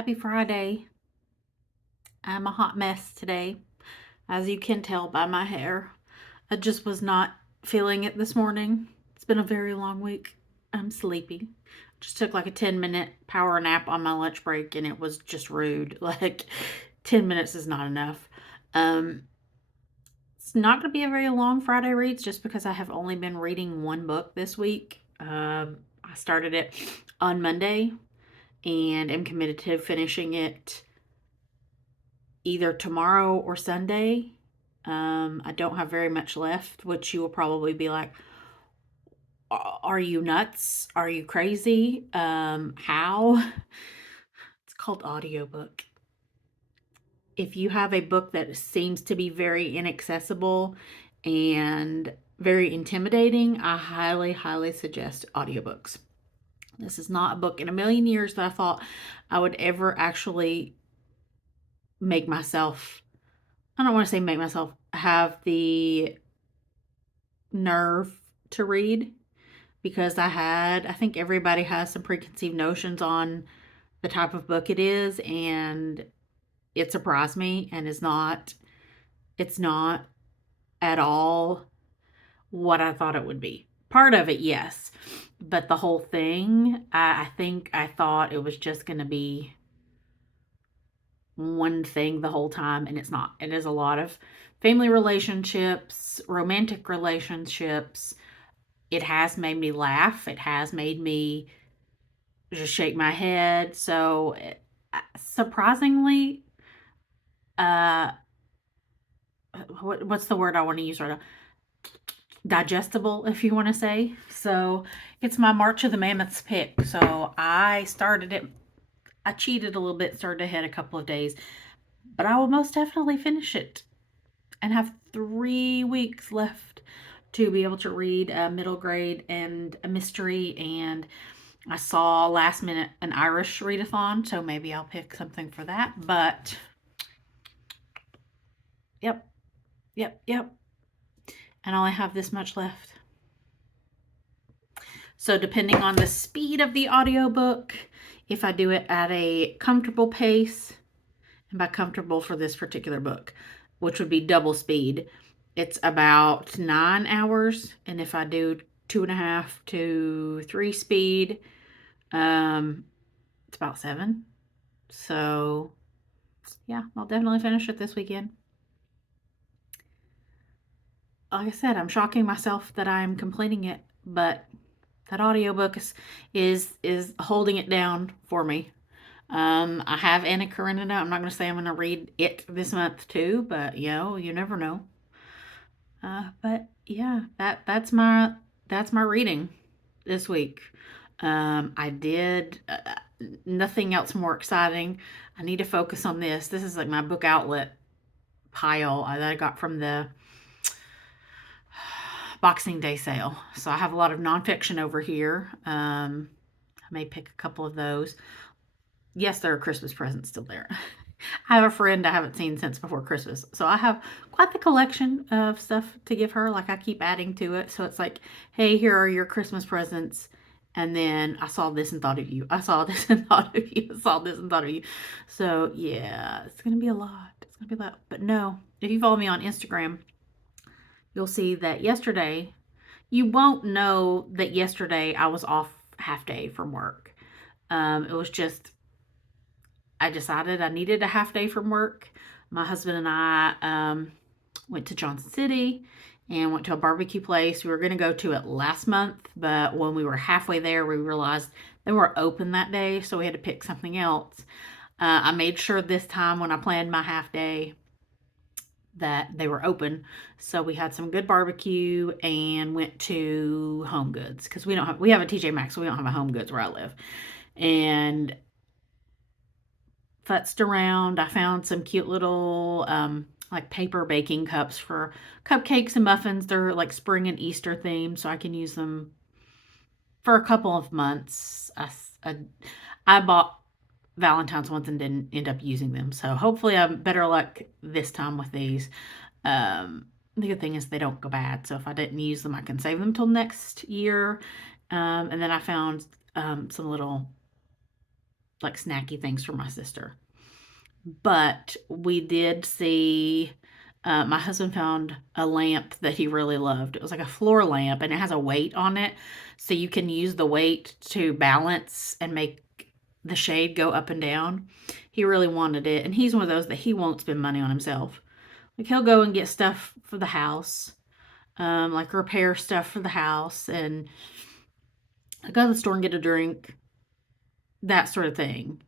Happy Friday. I'm a hot mess today, as you can tell by my hair. I just was not feeling it this morning. It's been a very long week. I'm sleepy. Just took like a 10-minute power nap on my lunch break and it was just rude. Like 10 minutes is not enough. Um it's not going to be a very long Friday reads just because I have only been reading one book this week. I started it on Monday and am committed to finishing it either tomorrow or Sunday. I don't have very much left, which you will probably be like, are you nuts? Are you crazy? How? It's called audiobook. If you have a book that seems to be very inaccessible and very intimidating, I highly, highly suggest audiobooks. This is not a book in a million years that I thought I would ever actually make myself, I don't want to say make myself, have the nerve to read, because I think everybody has some preconceived notions on the type of book it is, and it surprised me and it's not at all what I thought it would be. Part of it, yes, but the whole thing, I think I thought it was just going to be one thing the whole time, and it's not. It is a lot of family relationships, romantic relationships. It has made me laugh. It has made me just shake my head. So, surprisingly, uh, what's the word I want to use right now? Digestible, if you want to say. So, it's my March of the Mammoths pick. So, I started it. I cheated a little bit, started ahead a couple of days, but I will most definitely finish it and have 3 weeks left to be able to read a middle grade and a mystery. And I saw last minute an Irish readathon, so maybe I'll pick something for that. But yep, yep. And I only have this much left. So depending on the speed of the audiobook, if I do it at a comfortable pace, and by comfortable for this particular book, which would be double speed, it's about 9 hours. And if I do 2.5 to 3 speed, it's about 7. So yeah, I'll definitely finish it this weekend. Like I said, I'm shocking myself that I'm completing it, but that audiobook is holding it down for me. I have Anna Karenina. I'm not going to say I'm going to read it this month too, but you never know. But yeah, that's my reading this week. I did nothing else more exciting. I need to focus on this. This is like my book outlet pile that I got from the Boxing Day sale. So I have a lot of nonfiction over here. I may pick a couple of those. Yes, there are Christmas presents still there. I have a friend I haven't seen since before Christmas. So I have quite the collection of stuff to give her. Like I keep adding to it. So it's like, hey, here are your Christmas presents. And then I saw this and thought of you. I saw this and thought of you. I saw this and thought of you. So yeah, it's going to be a lot. It's going to be a lot. But no, if you follow me on Instagram, you'll see that yesterday, you won't know that yesterday I was off half day from work. It was just, I decided I needed a half day from work. My husband and I went to Johnson City and went to a barbecue place. We were going to go to it last month, but when we were halfway there, we realized they weren't open that day, so we had to pick something else. I made sure this time when I planned my half day that they were open. So we had some good barbecue and went to Home Goods because we have a TJ Maxx, so we don't have a Home Goods where I live. And futzed around. I found some cute little like paper baking cups for cupcakes and muffins. They're like spring and Easter themed, so I can use them for a couple of months. I bought Valentine's ones and didn't end up using them. So hopefully I'm better luck this time with these. The good thing is they don't go bad. So if I didn't use them, I can save them till next year. And then I found some little like snacky things for my sister. But we did see, my husband found a lamp that he really loved. It was like a floor lamp and it has a weight on it. So you can use the weight to balance and make the shade go up and down. He really wanted it. And he's one of those that he won't spend money on himself. Like he'll go and get stuff for the house, like repair stuff for the house, and go to the store and get a drink, that sort of thing.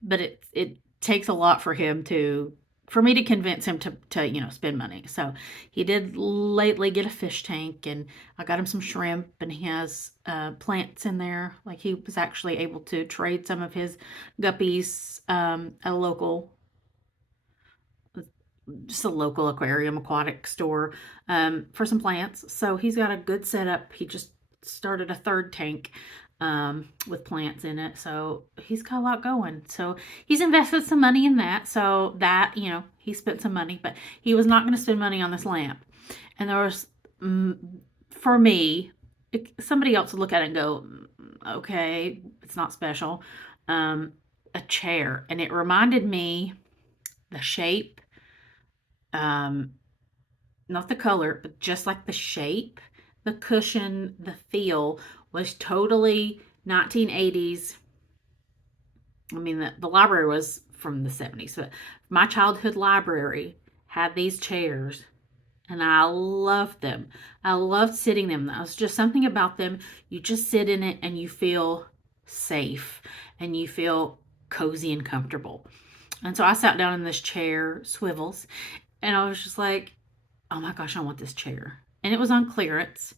But it takes a lot for him to for me to convince him to spend money. So he did lately get a fish tank, and I got him some shrimp, and he has plants in there. Like he was actually able to trade some of his guppies at a local, just a local aquarium aquatic store, for some plants. So he's got a good setup. He just started a third tank with plants in it. So he's got a lot going. So he's invested some money in that. So that, he spent some money, but he was not going to spend money on this lamp. And there was, for me, somebody else would look at it and go, okay, it's not special. A chair. And it reminded me the shape, not the color, but just like the shape, the cushion, the feel was totally 1980s. I mean, the library was from the 70s, but my childhood library had these chairs, and I loved them. I loved sitting in them. There was just something about them. You just sit in it and you feel safe and you feel cozy and comfortable. And so I sat down in this chair, swivels, and I was just like, oh my gosh, I want this chair. And it was on clearance.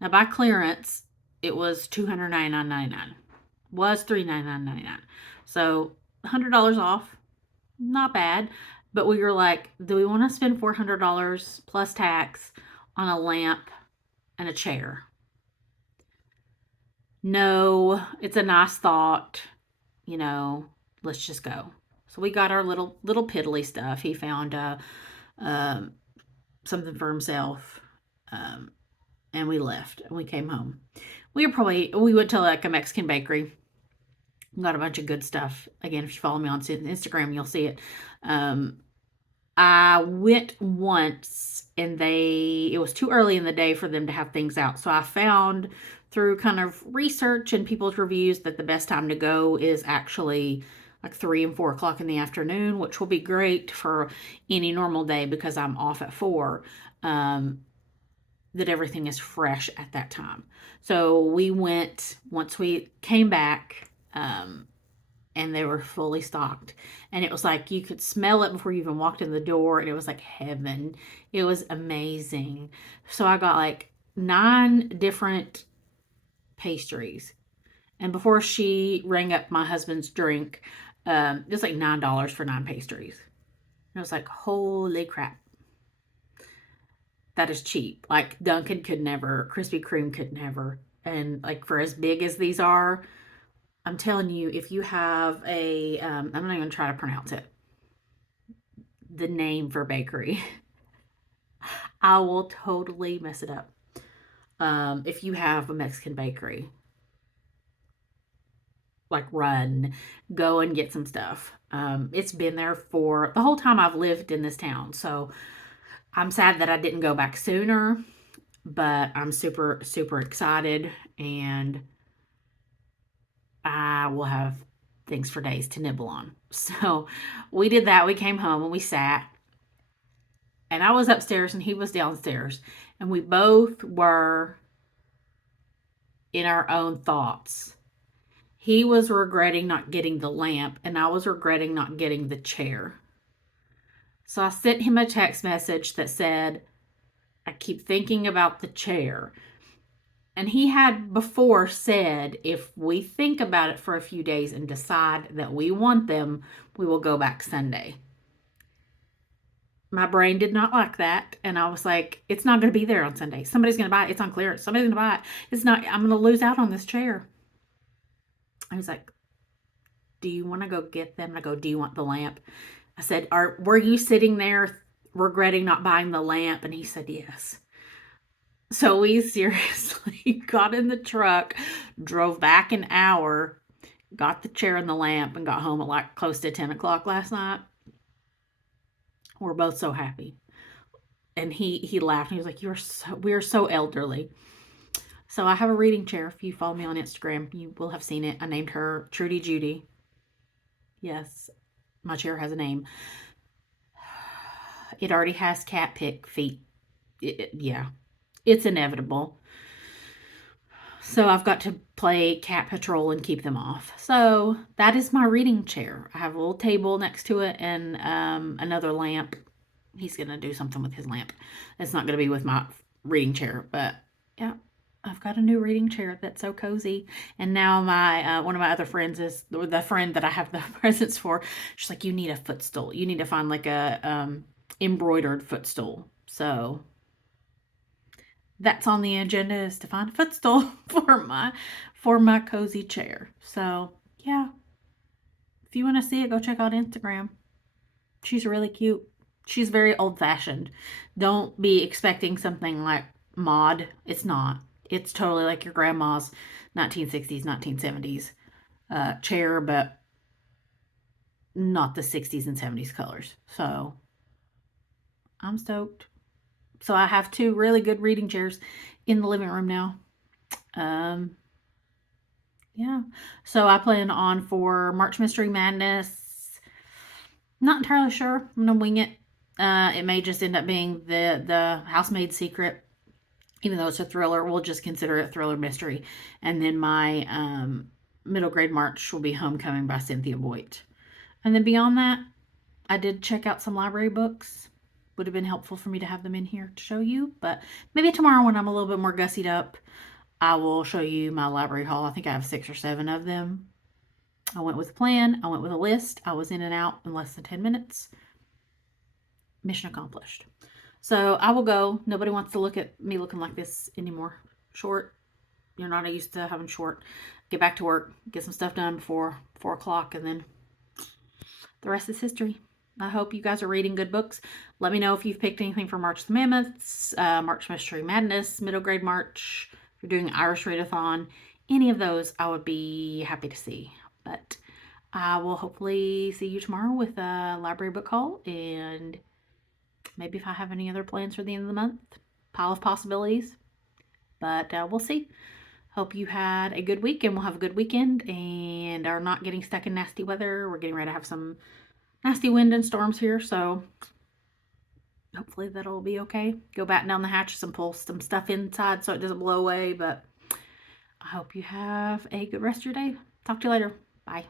Now, by clearance, it was $299.99. Was $399.99. So $100 off. Not bad. But we were like, do we want to spend $400 plus tax on a lamp and a chair? No, it's a nice thought. Let's just go. So we got our little piddly stuff. He found something for himself, and we left and we came home. We went to like a Mexican bakery, got a bunch of good stuff. Again, if you follow me on Instagram, you'll see it. I went once and it was too early in the day for them to have things out. So I found through kind of research and people's reviews that the best time to go is actually like 3 and 4 o'clock in the afternoon, which will be great for any normal day because I'm off at 4. That everything is fresh at that time. So we went once we came back, and they were fully stocked. And it was like you could smell it before you even walked in the door, and it was like heaven. It was amazing. So I got like 9 different pastries. And before she rang up my husband's drink, it was like $9 for 9 pastries. And I was like, holy crap. That is cheap. Like Dunkin' could never, Krispy Kreme could never. And like for as big as these are, I'm telling you, if you have I'm not even trying to pronounce it. The name for bakery. I will totally mess it up. If you have a Mexican bakery, like go and get some stuff. It's been there for the whole time I've lived in this town. So I'm sad that I didn't go back sooner, but I'm super, super excited, and I will have things for days to nibble on. So we did that. We came home and we sat, and I was upstairs and he was downstairs, and we both were in our own thoughts. He was regretting not getting the lamp, and I was regretting not getting the chair. So I sent him a text message that said, I keep thinking about the chair. And he had before said, if we think about it for a few days and decide that we want them, we will go back Sunday. My brain did not like that. And I was like, it's not going to be there on Sunday. Somebody's going to buy it. It's on clearance. Somebody's going to buy it. It's not, I'm going to lose out on this chair. I was like, do you want to go get them? And I go, do you want the lamp? I said, were you sitting there regretting not buying the lamp? And he said, yes. So we seriously got in the truck, drove back an hour, got the chair and the lamp and got home at like close to 10 o'clock last night. We're both so happy. And he laughed and he was like, we are so elderly. So I have a reading chair. If you follow me on Instagram, you will have seen it. I named her Trudy Judy. Yes, my chair has a name. It already has cat pick feet. Yeah, it's inevitable. So I've got to play cat patrol and keep them off. So that is my reading chair. I have a little table next to it and another lamp. He's going to do something with his lamp. It's not going to be with my reading chair, but yeah, I've got a new reading chair that's so cozy. And now my one of my other friends is the friend that I have the presents for. She's like, you need a footstool. You need to find like a embroidered footstool. So that's on the agenda, is to find a footstool for my cozy chair. So yeah, if you want to see it, go check out Instagram. She's really cute. She's very old-fashioned. Don't be expecting something like mod. It's not. It's totally like your grandma's 1960s, 1970s chair, but not the 60s and 70s colors. So I'm stoked. So I have two really good reading chairs in the living room now. Yeah. So I plan on for March Mystery Madness. Not entirely sure. I'm gonna wing it. It may just end up being the Housemaid Secret, even though it's a thriller. We'll just consider it thriller mystery. And then my middle grade March will be Homecoming by Cynthia Boyd. And then beyond that, I did check out some library books. Would have been helpful for me to have them in here to show you, but maybe tomorrow when I'm a little bit more gussied up, I will show you my library haul. I think I have 6 or 7 of them. I went with a plan. I went with a list. I was in and out in less than 10 minutes. Mission accomplished. So I will go. Nobody wants to look at me looking like this anymore. Short. You're not used to having short. Get back to work. Get some stuff done before 4 o'clock, and then the rest is history. I hope you guys are reading good books. Let me know if you've picked anything for March of the Mammoths, March Mystery Madness, middle grade March. If you're doing Irish Readathon, any of those, I would be happy to see. But I will hopefully see you tomorrow with a library book haul, and maybe if I have any other plans for the end of the month. Pile of possibilities. But we'll see. Hope you had a good week, and we'll have a good weekend and are not getting stuck in nasty weather. We're getting ready to have some nasty wind and storms here, so hopefully that'll be okay. Go batten down the hatches and pull some stuff inside so it doesn't blow away, but I hope you have a good rest of your day. Talk to you later. Bye.